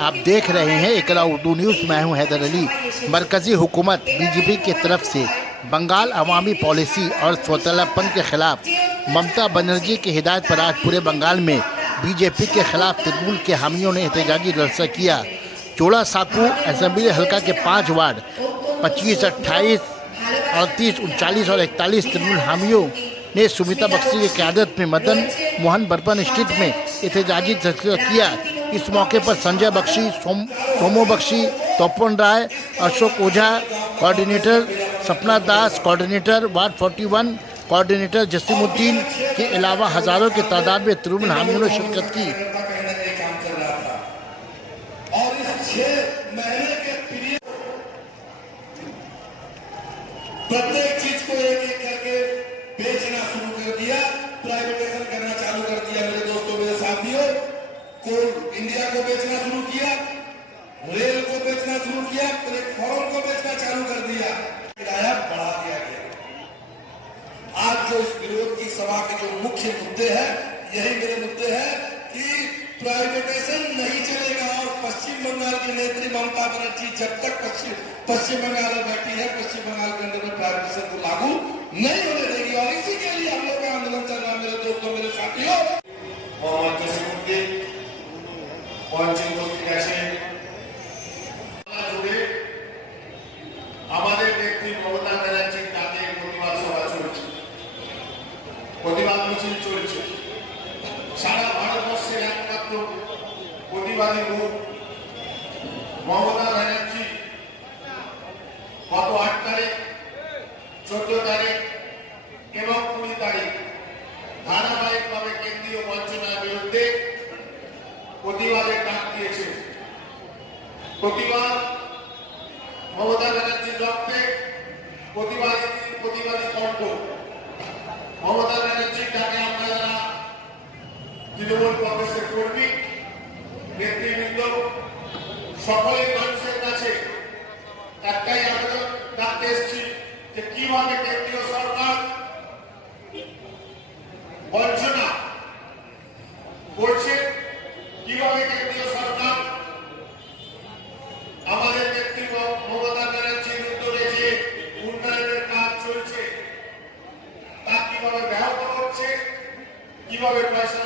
आप देख रहे हैं इकरा उर्दू न्यूज़। मैं हूं हैदर अली। मरकजी हुकूमत बीजेपी की तरफ से बंगाल अवामी पॉलिसी और स्वतंत्रपन के खिलाफ ममता बनर्जी की हिदायत पर आज पूरे बंगाल में बीजेपी के खिलाफ तृणमूल के हामियों ने एहतजाजी जलसा किया। चोड़ा साकू असेंबली हल्का के 5 वार्ड 25, 28, 38, 39 और 41 तृणमूल हामियों ने सुमिता बख्शी की क़यादत में मदन मोहन बर्पन स्ट्रीट में एहतजाजी जलसा किया। इस मौके पर संजय बख्शी, सोमो बख्शी, तोपन राय, अशोक ओझा कोऑर्डिनेटर, सपना दास कोऑर्डिनेटर, वार्ड 41 कोऑर्डिनेटर जसीमुद्दीन के अलावा हजारों की तादाद में तृणमूल हामियों ने शिरकत की। और इस 6 महीने के पीरियड प्रत्येक चीज को एक एक करके बेचना शुरू कर दिया, प्राइवेटाइजेशन करना चालू कर दिया। मेरे दोस्तों, मेरे साथियों, कोल इंडिया को बेचना शुरू किया, रेल को बेचना शुरू किया, प्लेटफॉर्म को बेचना चालू कर दिया, किराया बढ़ा दिया गया। आज जो इस विरोध की सभा के जो मुख्य मुद्दे हैं, यही मेरे मुद्दे हैं कि प्राइवेटाइजेशन नहीं चलेगा। और पश्चिम बंगाल की नेत्री ममता बनर्जी जब तक पश्चिम बंगाल में बैठी है, पश्चिम बंगाल के अंदर में प्राइवेटाइजेशन को लागू नहीं होने देगी। और इसी के लिए हम लोग का आंदोलन चल रहा है। मेरे दोस्तों, मेरे साथियों, मोहम्मद जसीमुद्दीन পঞ্চম বস্তি আছে জুড়ে আমাদের নেত্রী মমতা ব্যানার্জির ডাকে প্রতিবাদ সভা চলছে, প্রতিবাদ মিছিল চলছে। সারা ভারতবর্ষের একমাত্র প্রতিবাদী মুখ মমতা ব্যানার্জি গত 8 তারিখ, 14 তারিখ এবং 20 তারিখ ধারাবাহিকভাবে কেন্দ্রীয় বঞ্চনার বিরুদ্ধে প্রতিবাদের ডাক দিয়েছে। প্রতিবাদ মমতা ব্যানার্জির রক্তে, প্রতিবাদী কণ্ঠ। মমতা ব্যানার্জির ডাকে আমরা যারা তৃণমূল কংগ্রেসের কর্মী, নেতৃবৃন্দ, সকলের মানুষের কাছে একটাই আবেদন ডাকতে এসেছি যে কিভাবে কেন্দ্রীয় সরকার বঞ্চনা করছে, কিভাবে কেন্দ্রীয় সরকার আমাদের নেত্রী মমতা ব্যানার্জির উদ্যোগে যে উন্নয়নের কাজ চলছে তা কিভাবে ব্যাহত হচ্ছে, কিভাবে পয়সা